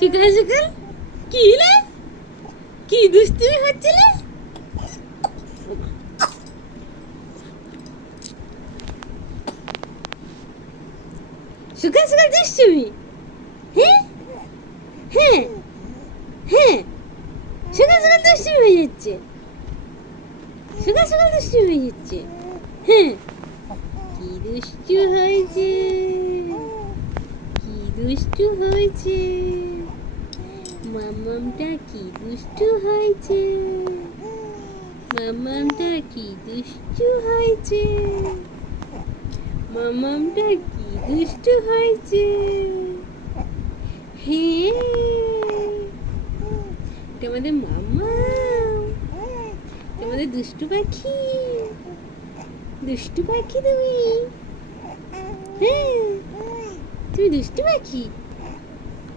সকাল সকাল কি রে, কি দুষ্টুমি হচ্ছিল? সকাল সকাল দুষ্টুমি? হ্যাঁ হ্যাঁ হ্যাঁ, সকাল সকাল দুষ্টুমি হয়ে যাচ্ছে, সকাল সকাল দুষ্টুমি হয়ে যাচ্ছে। হ্যাঁ, কি দুষ্টু হয়েছে, কি দুষ্টু হয়েছে, মামামটা কি দুষ্টু হয়েছে, মামামটা কি দুষ্টু হয়েছে, মামামটা কি দুষ্টু হয়েছে। হ্যাঁ, তোমাদের মামা, তোমাদের দুষ্টু পাখি, দুষ্টু পাখি তুমি। হ্যাঁ, তুমি দুষ্টু পাখি,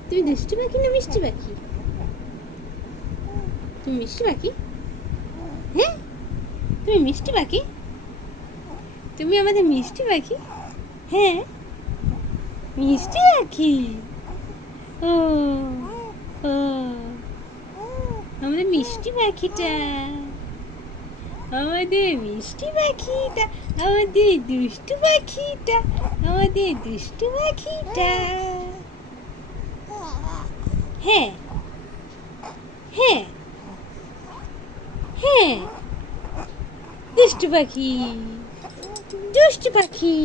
তুমি দুষ্টু পাখি না মিষ্টি পাখি? তুমি মিষ্টি পাখি? হ্যাঁ, তুমি মিষ্টি পাখি, তুমি আমাদের মিষ্টি পাখি। হ্যাঁ, মিষ্টি পাখি। ও ও, আমাদের মিষ্টি পাখিটা, আমাদের মিষ্টি পাখিটা, আমাদের দুষ্টু পাখিটা, আমাদের দুষ্টু পাখিটা। হ্যাঁ হ্যাঁ হ্যাঁ, দুষ্টু পাখি, দুষ্টু পাখি।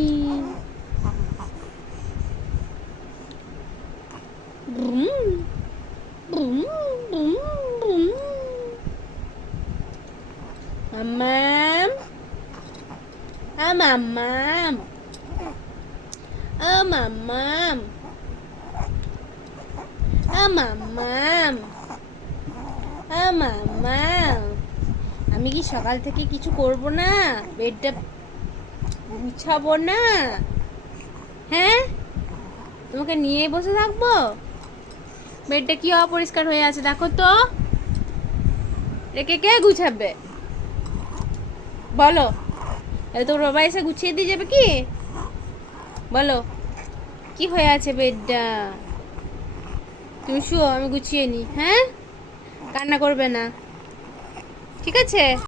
ব্রুম ব্রুম ব্রুম ব্রুম। মাম্মাম, মাম্মাম, মাম্মাম, মাম্মাম, মাম্মাম। আমি কি সকাল থেকে কিছু করব না? বেডটা গুছাবো না? হ্যাঁ, তোমাকে নিয়ে বসে থাকবো? বেডটা কি অপরিষ্কার হয়ে আছে দেখো তো, রেখে কে গুছাবে বলো? তাহলে তোর বাবা এসে গুছিয়ে দিয়ে যাবে কি? বলো কি হয়ে আছে বেডটা? তুমি শুও, আমি গুছিয়ে নি। হ্যাঁ, কান্না করবে না, ঠিক আছে?